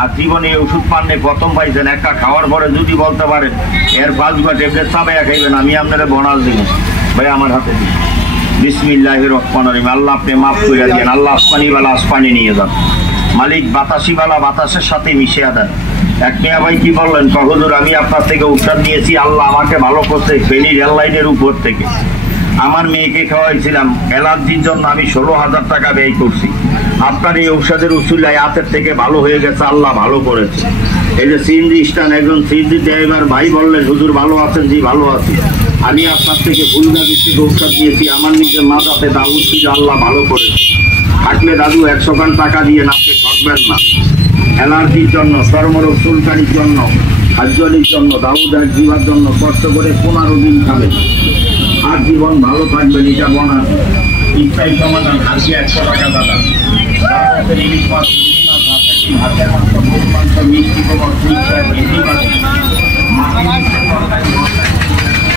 আর জীবনে এই ওষুধ পাননি প্রথম পাইছেন, একটা খাওয়ার পরে যদি বলতে পারেন এর 5 বার ট্যাবলেট চাবাইয়া খাইবেন, আমি আপনারা বোনাস দিব। ভাই আমার হাতে দিন। বিসমিল্লাহির রহমানির রহিম। আল্লাহ আপনি মাফ করে দেন। আল্লাহ আসমানিওয়ালা আসমানি নিয়ে যান। মালিক বাতাসিওয়ালা বাতাসের সাথে মিশিয়ে দেন। এক মিয়া ভাই কি বললেন, হুজুর আমি আপনার থেকে ঔষধ নিয়েছি, আল্লাহ আমাকে ভালো করছে ফেনী রেল লাইনের উপর থেকে। আমার মেয়েকে খাওয়াইছিলাম অ্যালার্জির জন্য, আমি 16,000 টাকা ব্যয় করছি। আপনার এই ঔষধের উসুলায় হাতের থেকে ভালো হয়ে গেছে, আল্লাহ ভালো করেছে। এই যে সিএনজি স্ট্যান্ড, একজন সিএনজি ড্রাইভার ভাই বললেন, হুজুর ভালো আছেন? জি ভালো আছি। আমি আপনার থেকে ফুলগাছি থেকে ঔষধ নিয়েছি, আমার নিজের মাথাতে দাউদ ছিল, আল্লাহ ভালো করেছে। থাকলে দাদু 100 খান টাকা দিয়ে আপনি ঠকবেন না। অ্যালার্জির জন্য, চর্মরোগ চুলকানির জন্য, হাজলির জন্য, দাউদ এক জীবার জন্য কষ্ট করে 15 দিন খাবেন, আর জীবন ভালো থাকবেন। এটা বনার ইচ্ছাই সমাধান। আজকে 100 টাকা দাদা। ইলিশ মাছ, চিংড়ি মাছ, হাতের মাংস, গরুর মাংস, মিষ্টি, গোবর,